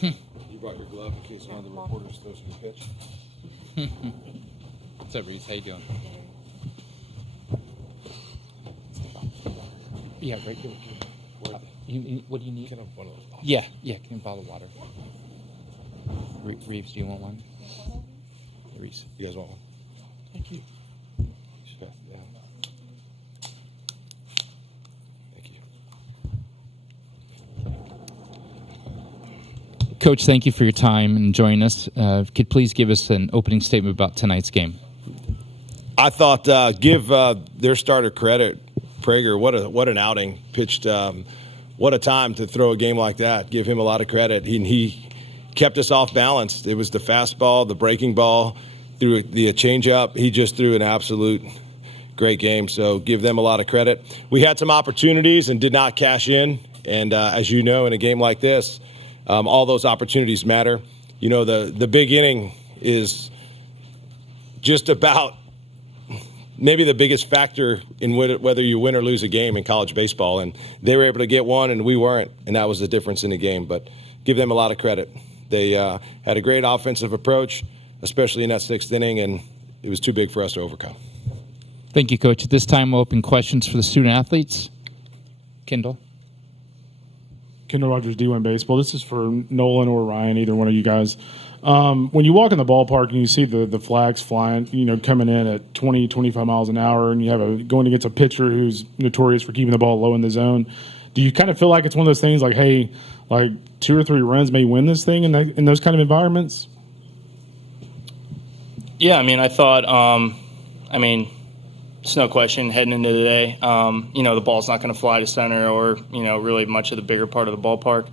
You brought your glove in case one of the reporters throws you a pitch. What's up, Reese? How you doing? Yeah, right here. What do you need? Can I have one of those bottles? Yeah. Can you bottle of water? Reeves, do you want one? Reese. You guys want one? Thank you. Yeah. Thank you. Coach, thank you for your time and joining us. Could you please give us an opening statement about tonight's game? I thought give their starter credit. Prager, what an outing. Pitched what a time to throw a game like that. Give him a lot of credit. He kept us off balance. It was the fastball, the breaking ball, threw the changeup. He just threw an absolute great game. So give them a lot of credit. We had some opportunities and did not cash in. And as you know, in a game like this, all those opportunities matter. You know, the big inning is just about maybe the biggest factor in whether you win or lose a game in college baseball. And they were able to get one, and we weren't, and that was the difference in the game. But give them a lot of credit. They had a great offensive approach, especially in that sixth inning, and it was too big for us to overcome. Thank you, Coach. At this time, we'll open questions for the student-athletes. Kendall Rogers, D1 Baseball. This is for Nolan or Ryan, either one of you guys. When you walk in the ballpark and you see the flags flying, coming in at 20, 25 miles an hour, and you have going against a pitcher who's notorious for keeping the ball low in the zone, do you kind of feel like it's one of those things like, hey, like 2 or 3 runs may win this thing in those kind of environments? Yeah, I thought, it's no question heading into the day, the ball's not going to fly to center or, really much of the bigger part of the ballpark.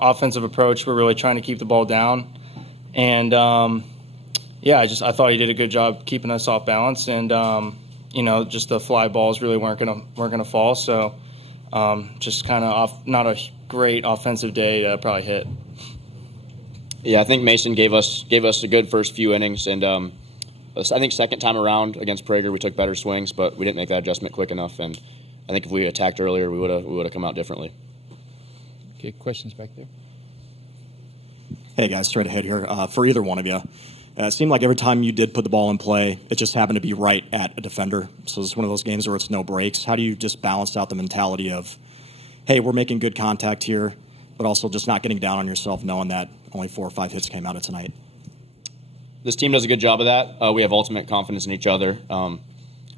Offensive approach, we're really trying to keep the ball down. And, I thought he did a good job keeping us off balance. And, just the fly balls really weren't gonna fall. So just kind of off, not a great offensive day to probably hit. Yeah, I think Mason gave us a good first few innings. And I think second time around against Prager, we took better swings, but we didn't make that adjustment quick enough. And I think if we attacked earlier, we would have come out differently. Okay, questions back there? Hey, guys, straight ahead here. For either one of you, it seemed like every time you did put the ball in play, it just happened to be right at a defender. So it's one of those games where it's no breaks. How do you just balance out the mentality of, hey, we're making good contact here, but also just not getting down on yourself knowing that only 4 or 5 hits came out of tonight? This team does a good job of that. We have ultimate confidence in each other.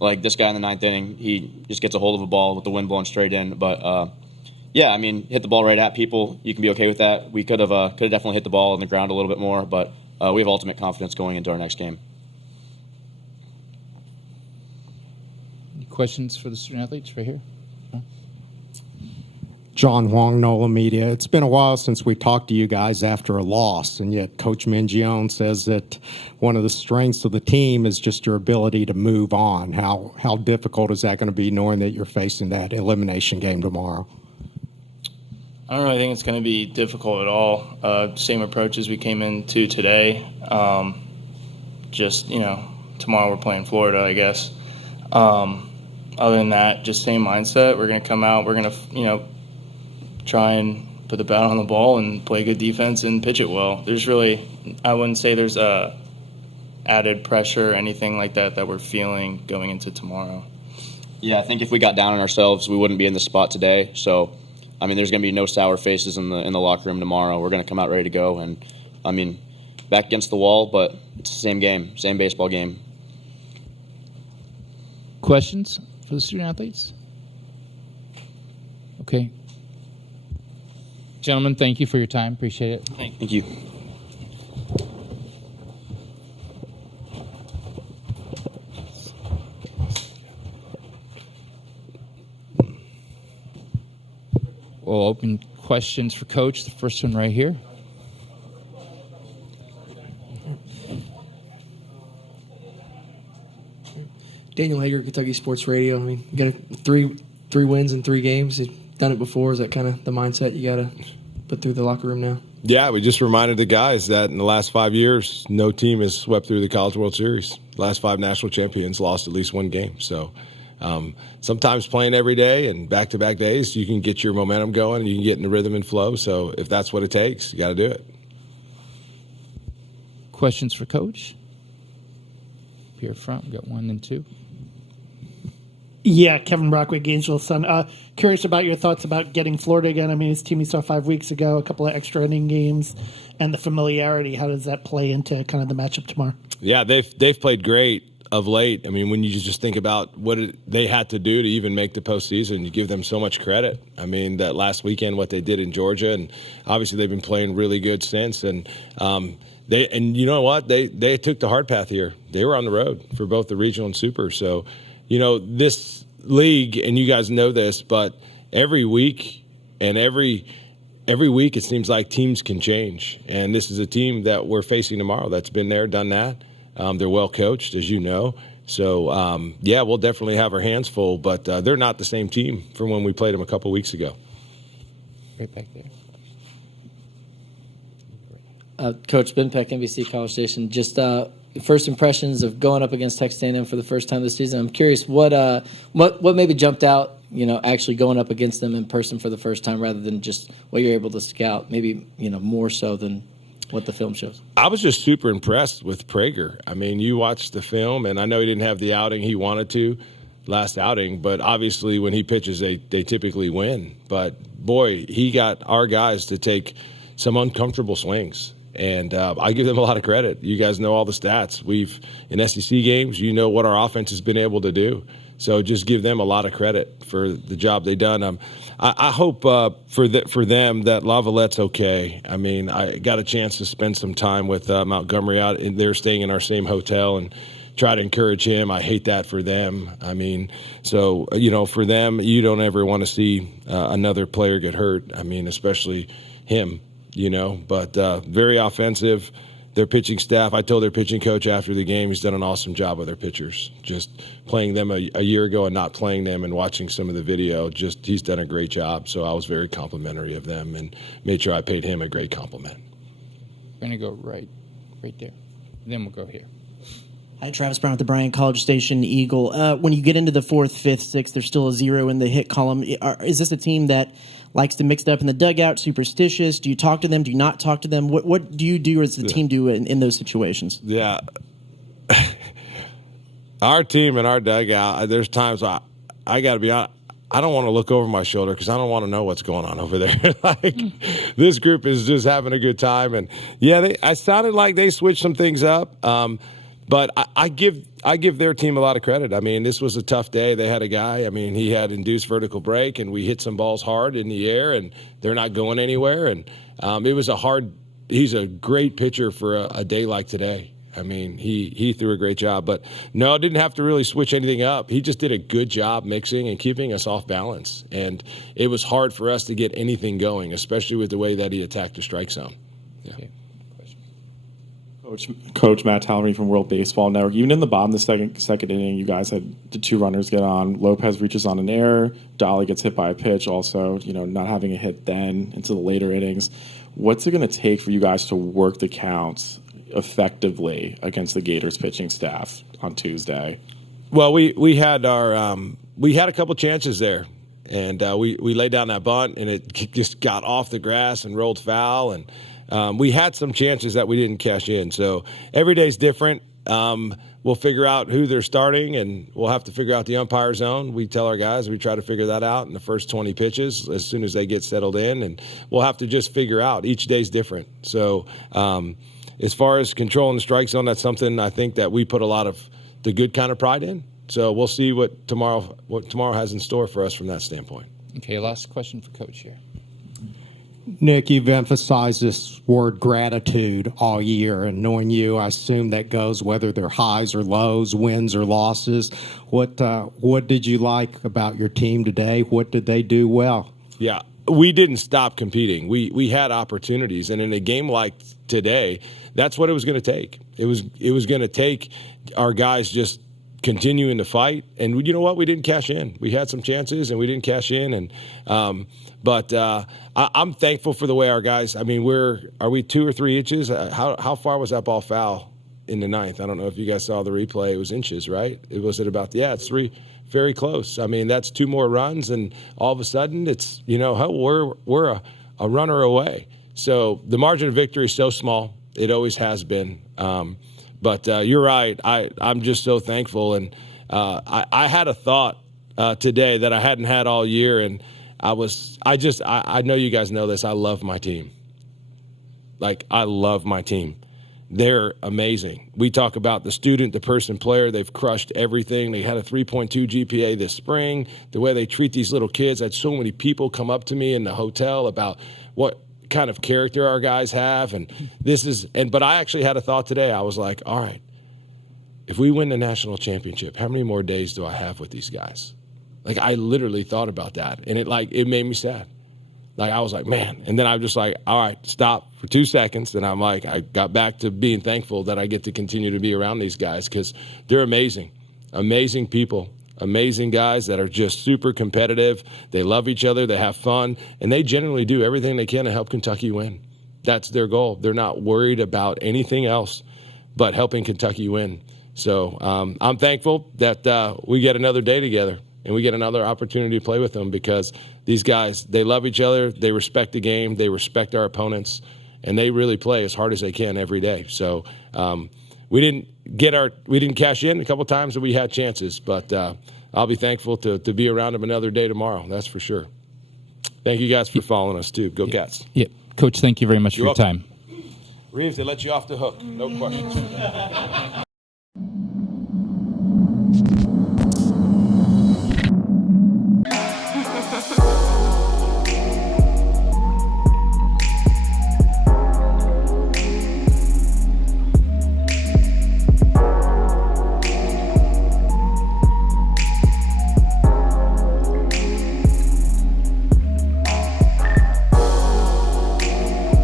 Like this guy in the ninth inning, he just gets a hold of a ball with the wind blowing straight in. But hit the ball right at people. You can be okay with that. We could have definitely hit the ball on the ground a little bit more, but we have ultimate confidence going into our next game. Any questions for the student-athletes right here? John Huang, NOLA Media. It's been a while since we talked to you guys after a loss, and yet Coach Mingione says that one of the strengths of the team is just your ability to move on. How difficult is that going to be knowing that you're facing that elimination game tomorrow? I don't really think it's going to be difficult at all. Same approach as we came into today. Tomorrow we're playing Florida, I guess. Other than that, just same mindset. We're going to come out. We're going to, try and put the bat on the ball and play good defense and pitch it well. I wouldn't say there's added pressure or anything like that we're feeling going into tomorrow. Yeah, I think if we got down on ourselves, we wouldn't be in this spot today. So, there's going to be no sour faces in the locker room tomorrow. We're going to come out ready to go. And, back against the wall, but it's the same game, same baseball game. Questions for the student-athletes? Okay. Gentlemen, thank you for your time. Appreciate it. Thank you. We'll open questions for Coach. The first one right here. Daniel Hager, Kentucky Sports Radio. You got three wins in 3 games. You've done it before. Is that kind of the mindset you got to put through the locker room now? Yeah, we just reminded the guys that in the last 5 years, no team has swept through the College World Series. The last 5 national champions lost at least 1 game. So sometimes playing every day and back-to-back days, you can get your momentum going and you can get in the rhythm and flow. So if that's what it takes, you got to do it. Questions for Coach? Here front, we got 1 and 2. Yeah, Kevin Brockway, Gainesville's son. Curious about your thoughts about getting Florida again. I mean, his team he saw 5 weeks ago, a couple of extra inning games, and the familiarity. How does that play into kind of the matchup tomorrow? Yeah, they've played great of late. I mean, when you just think about what they had to do to even make the postseason, you give them so much credit. I mean, that last weekend, what they did in Georgia, and obviously they've been playing really good since. And you know what? They took the hard path here. They were on the road for both the regional and super. So, this league, and you guys know this, but every week and every week it seems like teams can change. And this is a team that we're facing tomorrow that's been there, done that. They're well coached, as you know. So, we'll definitely have our hands full, but they're not the same team from when we played them a couple weeks ago. Right back there. Coach Ben Peck, NBC College Station. Just first impressions of going up against Texas A&M for the first time this season. I'm curious what maybe jumped out, actually going up against them in person for the first time rather than just what you're able to scout, maybe, more so than what the film shows. I was just super impressed with Prager. I mean, you watched the film, and I know he didn't have the outing he wanted to last outing, but obviously when he pitches, they typically win. But, boy, he got our guys to take some uncomfortable swings. And I give them a lot of credit. You guys know all the stats. In SEC games, you know what our offense has been able to do. So just give them a lot of credit for the job they've done. I hope for them that Lavallette's okay. I mean, I got a chance to spend some time with Montgomery out, and they're staying in our same hotel, and try to encourage him. I hate that for them. I mean, so, for them, you don't ever want to see another player get hurt. I mean, especially him. But very offensive. Their pitching staff, I told their pitching coach after the game, he's done an awesome job with their pitchers. Just playing them a year ago and not playing them and watching some of the video, he's done a great job. So I was very complimentary of them and made sure I paid him a great compliment. We're going to go right there. Then we'll go here. Hi, Travis Brown at the Bryan College Station Eagle. When you get into the 4th, 5th, 6th, there's still a 0 in the hit column. Is this a team that likes to mix it up in the dugout, superstitious? Do you talk to them? Do you not talk to them? What do you do, or does the team do in those situations? Yeah. Our team in our dugout, there's times I got to be honest, I don't want to look over my shoulder because I don't want to know what's going on over there. This group is just having a good time. And, I sounded like they switched some things up. But I give their team a lot of credit. I mean, this was a tough day. They had a guy, he had induced vertical break, and we hit some balls hard in the air, and they're not going anywhere. And it was he's a great pitcher for a day like today. I mean, he threw a great job. But, no, didn't have to really switch anything up. He just did a good job mixing and keeping us off balance. And it was hard for us to get anything going, especially with the way that he attacked the strike zone. Yeah. Okay. Coach Matt Tallery from World Baseball Network. Even in the bottom of the second inning, you guys had the 2 runners get on. Lopez reaches on an error. Dolly gets hit by a pitch. Also, not having a hit then into the later innings. What's it going to take for you guys to work the counts effectively against the Gators pitching staff on Tuesday? Well, we had a couple chances there, and we laid down that bunt, and it just got off the grass and rolled foul, and we had some chances that we didn't cash in. So every day's different. We'll figure out who they're starting, and we'll have to figure out the umpire zone. We tell our guys, we try to figure that out in the first 20 pitches as soon as they get settled in, and we'll have to just figure out. Each day's different. So as far as controlling the strike zone, that's something I think that we put a lot of the good kind of pride in. So we'll see what tomorrow has in store for us from that standpoint. Okay, last question for Coach here. Nick, you've emphasized this word gratitude all year, and knowing you, I assume that goes whether they're highs or lows, wins or losses. What did you like about your team today? What did they do well? Yeah, we didn't stop competing. We had opportunities, and in a game like today, that's what it was going to take. It was going to take our guys just continuing to fight, and you know what? We didn't cash in. We had some chances, and we didn't cash in, and but I'm thankful for the way our guys. I mean, are we 2 or 3 inches? How far was that ball foul? in the ninth. I don't know if you guys saw the replay. It was inches, right? Was it about? Yeah, it's 3, very close. I mean, that's 2 more runs, and all of a sudden, it's we're a runner away. So the margin of victory is so small. It always has been. But you're right. I'm just so thankful, and I had a thought today that I hadn't had all year, and I know you guys know this. I love my team. Like, I love my team. They're amazing. We talk about the student, the person, player. They've crushed everything. They had a 3.2 GPA this spring. The way they treat these little kids. I had so many people come up to me in the hotel about what kind of character our guys have. But I actually had a thought today. I was like, all right, if we win the national championship, how many more days do I have with these guys? Like, I literally thought about that, and it made me sad. Like, I was like, man. And then I'm just like, all right, stop for 2 seconds. And I'm like, I got back to being thankful that I get to continue to be around these guys because they're amazing, amazing people, amazing guys that are just super competitive. They love each other. They have fun. And they generally do everything they can to help Kentucky win. That's their goal. They're not worried about anything else but helping Kentucky win. So I'm thankful that we get another day together. And we get another opportunity to play with them because these guys, they love each other, they respect the game, they respect our opponents, and they really play as hard as they can every day. So we didn't cash in a couple times that we had chances, but I'll be thankful to be around them another day tomorrow. That's for sure. Thank you guys for following us too. Go Cats. Yeah, Coach, thank you very much for your time. Reeves, they let you off the hook. No questions.